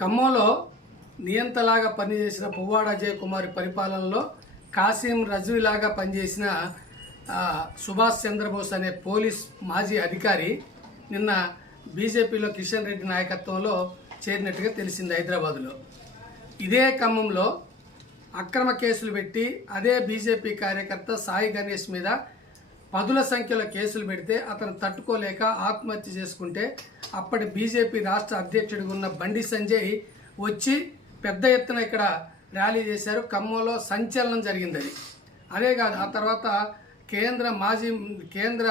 ఖమ్మంలో నియంతలాగా పనిచేసిన పువ్వాడ అజయ్ కుమార్ పరిపాలనలో కాసిం రజ్వీలాగా పనిచేసిన సుభాష్ చంద్రబోస్ అనే పోలీస్ మాజీ అధికారి నిన్న బీజేపీలో కిషన్ రెడ్డి నాయకత్వంలో చేరినట్టుగా తెలిసింది హైదరాబాదులో. ఇదే ఖమ్మంలో అక్రమ కేసులు పెట్టి అదే బీజేపీ కార్యకర్త సాయి గణేష్ మీద పదుల సంఖ్యలో కేసులు పెడితే అతను తట్టుకోలేక ఆత్మహత్య చేసుకుంటే అప్పటి బీజేపీ రాష్ట్ర అధ్యక్షుడిగా ఉన్న బండి సంజయ్ వచ్చి పెద్ద ఎత్తున ఇక్కడ ర్యాలీ చేశారు. ఖమ్మంలో సంచలనం జరిగింది అది అదే కాదు ఆ తర్వాత కేంద్ర మాజీ కేంద్ర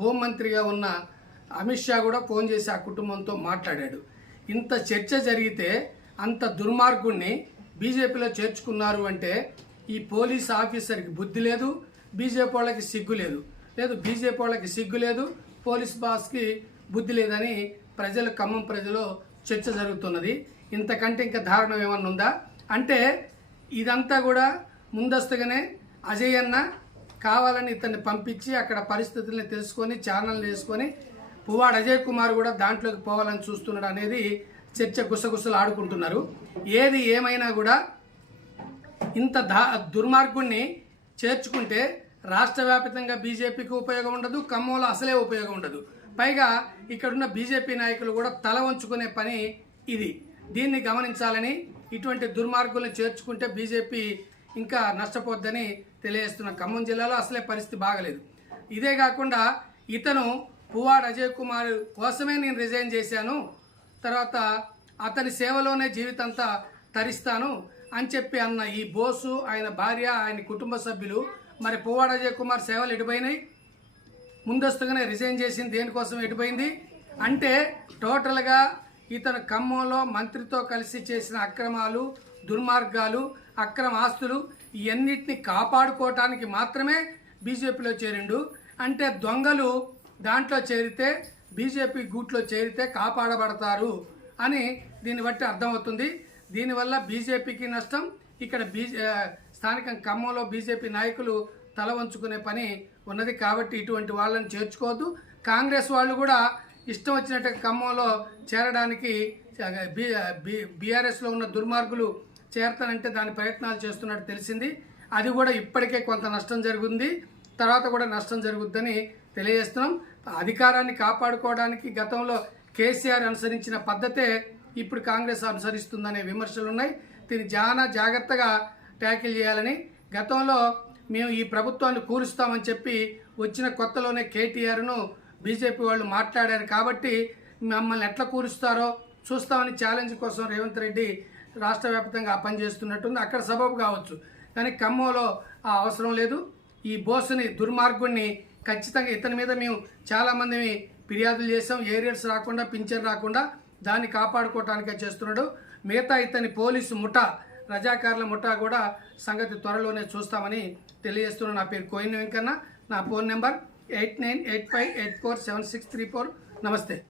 హోంమంత్రిగా ఉన్న అమిత్ షా కూడా ఫోన్ చేసి ఆ కుటుంబంతో మాట్లాడాడు. ఇంత చర్చ జరిగితే అంత దుర్మార్గుణ్ణి బీజేపీలో చేర్చుకున్నారు అంటే ఈ పోలీస్ ఆఫీసర్కి బుద్ధి లేదు బీజేపీ వాళ్ళకి సిగ్గు లేదు. లేదు బీజేపీ వాళ్ళకి సిగ్గు లేదు పోలీస్ బాస్కి బుద్ధి లేదని ప్రజలు ఖమ్మం ప్రజలు చర్చ జరుగుతున్నది. ఇంతకంటే ఇంకా దారుణం ఏమన్నా ఉందా? అంటే ఇదంతా కూడా ముందస్తుగానే అజయ్ అన్న కావాలని ఇతన్ని పంపించి అక్కడ పరిస్థితుల్ని తెలుసుకొని ఛానల్ వేసుకొని పువ్వాడు అజయ్ కుమార్ కూడా దాంట్లోకి పోవాలని చూస్తున్నాడు అనేది చర్చ గుసగుసలు ఆడుకుంటున్నారు. ఏది ఏమైనా కూడా ఇంత దా దుర్మార్గుణ్ణి చేర్చుకుంటే రాష్ట్ర వ్యాప్తంగా బీజేపీకి ఉపయోగం ఉండదు ఖమ్మంలో అసలే ఉపయోగం ఉండదు. పైగా ఇక్కడున్న బీజేపీ నాయకులు కూడా తల వంచుకునే పని ఇది. దీన్ని గమనించాలని ఇటువంటి దుర్మార్గుల్ని చేర్చుకుంటే బీజేపీ ఇంకా నష్టపోద్దని తెలియజేస్తున్న ఖమ్మం జిల్లాలో అసలే పరిస్థితి బాగలేదు. ఇదే కాకుండా ఇతను పువాడ్ అజయ్ కుమార్ కోసమే నేను రిజైన్ చేశాను తర్వాత అతని సేవలోనే జీవితంతా తరిస్తాను అని చెప్పి అన్న ఈ బోసు ఆయన భార్య ఆయన కుటుంబ సభ్యులు మరి పువ్వాడ అజయ్ కుమార్ సేవలు ఎటుపోయినాయి? ముందస్తుగానే రిజైన్ చేసింది దేనికోసం ఎడిపోయింది అంటే టోటల్గా ఇతను ఖమ్మంలో మంత్రితో కలిసి చేసిన అక్రమాలు దుర్మార్గాలు అక్రమ ఆస్తులు ఇవన్నిటిని కాపాడుకోవటానికి మాత్రమే బీజేపీలో చేరిండు. అంటే దొంగలు దాంట్లో చేరితే బీజేపీ గూట్లో చేరితే కాపాడబడతారు అని దీన్ని బట్టి అర్థమవుతుంది. దీనివల్ల బీజేపీకి నష్టం ఇక్కడ బీజే స్థానిక ఖమ్మంలో బీజేపీ నాయకులు తల వంచుకునే పని ఉన్నది కాబట్టి ఇటువంటి వాళ్ళని చేర్చుకోవద్దు. కాంగ్రెస్ వాళ్ళు కూడా ఇష్టం వచ్చినట్టు ఖమ్మంలో చేరడానికి బీఆర్ఎస్లో ఉన్న దుర్మార్గులు చేరతానంటే దాని ప్రయత్నాలు చేస్తున్నట్టు తెలిసింది. అది కూడా ఇప్పటికే కొంత నష్టం జరుగుంది. తర్వాత కూడా నష్టం జరుగుద్దని తెలియజేస్తున్నాం. అధికారాన్ని కాపాడుకోవడానికి గతంలో కేసీఆర్ అనుసరించిన పద్ధతే ఇప్పుడు కాంగ్రెస్ అనుసరిస్తుందనే విమర్శలు ఉన్నాయి దీన్ని చాలా జాగ్రత్తగా ట్యాకిల్ చేయాలని గతంలో మేము ఈ ప్రభుత్వాన్ని కూరుస్తామని చెప్పి వచ్చిన కొత్తలోనే కేటీఆర్ను బీజేపీ వాళ్ళు మాట్లాడారు కాబట్టి మమ్మల్ని ఎట్లా కూరుస్తారో చూస్తామని ఛాలెంజ్ కోసం రేవంత్ రెడ్డి రాష్ట్ర వ్యాప్తంగా పనిచేస్తున్నట్టుంది అక్కడ సబబు కావచ్చు. కానీ ఖమ్మంలో ఆ అవసరం లేదు. ఈ బోసుని దుర్మార్గుణ్ణి ఖచ్చితంగా ఇతని మీద మేము చాలామంది ఫిర్యాదులు చేసాం ఏరియర్స్ రాకుండా పింఛన్ రాకుండా దాన్ని కాపాడుకోవటానికే చేస్తున్నాడు. మిగతా ఇతని పోలీసు ముఠా రజాకారుల ముఠా కూడా సంగతి త్వరలోనే చూస్తామని తెలియజేస్తున్న నా పేరు కోయిన్ వెంకన్న. నా phone number eight nine eight five eight four seven six three four. నమస్తే.